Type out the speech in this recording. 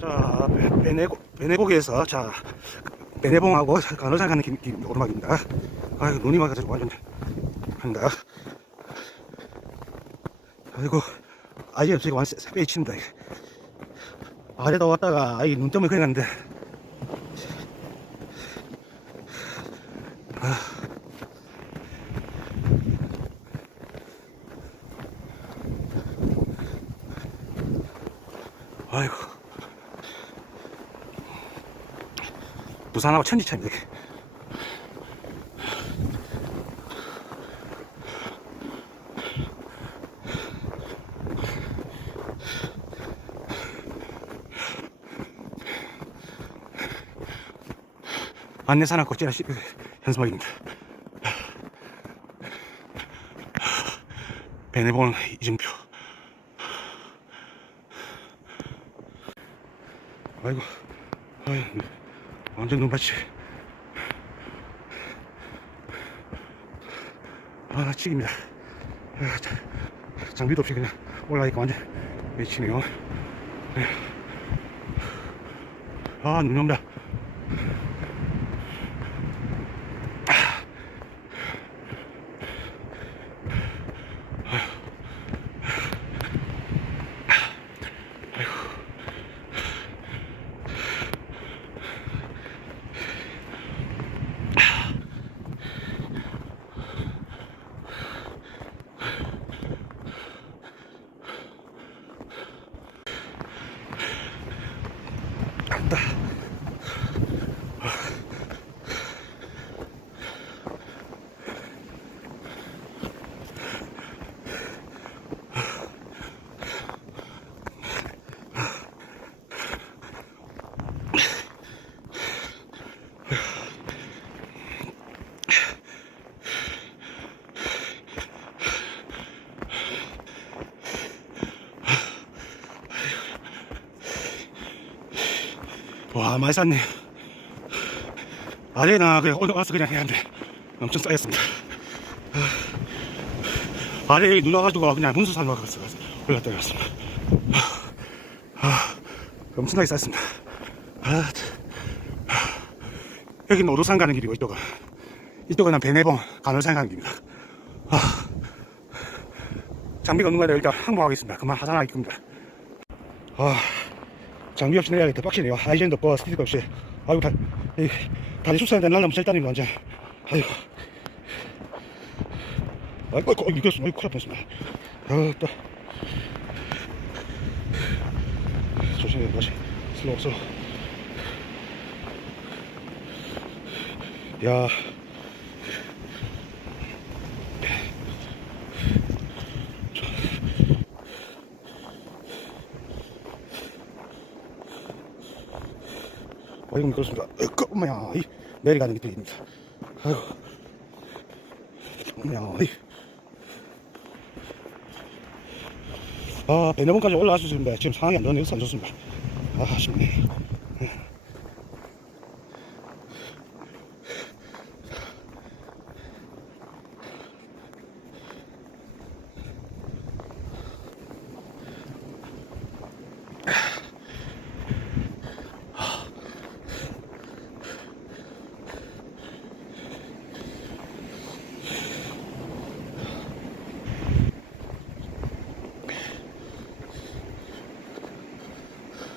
자, 베- 베네고, 베네고기에서, 자, 베네봉하고 간호상 가는 길, 길, 오르막입니다. 아이고, 눈이 와가지고 완전, 한다. 아이고, 아이 없으니까 완전 새빼이 친다. 아래다 왔다가, 아이 눈 때문에 그냥 갔는데. 아이고. 부산하고 천지 차이네. 이게. 안내산악 걷지라 시- 현수막입니다. 베네본 이준표. 아이고, 아이, 완전 눈밭이. 아, 치기입니다. 아, 자, 장비도 없이 그냥 올라가니까 완전 미치네요. 네. 아, 눈 온다. 간다. 와, 많이 쌌네. 아래나 그냥 오늘 와서 그냥 해야 한데 엄청 쌓였습니다. 아, 아래에 눈 와가지고 그냥 분수산 와서 올랐다 갔습니다. 아, 엄청나게 쌓였습니다. 아, 참. 아, 여기는 오도산 가는 길이고 이쪽은 이쪽은 베네봉 간월산 가는 길입니다. 아, 장비가 없는 거라 일단 항복하겠습니다. 그만 하산하기 겁니다. 아, 장비 없이 내려야겠다. 빡치네요. 아이젠도 없고, 스티커 없이. 아이고, 다, 이, 다리 숲사는데 날라면 절단입니다, 완전. 아이고. 아이고, 아이고, 이거, 아이고, 큰일 뻔했습니다. 아, 또. 조심해, 다시. 슬로우, 슬로우. 야. 미끄럽습니다. 으끄, 엄마야, 이, 내려가는 게 되겠습니다. 아이고. 엄마야, 이. 아, 배너번까지 있습니다. 지금 상황이 안 좋네요. 안 좋습니다. 아, 아쉽네. 예.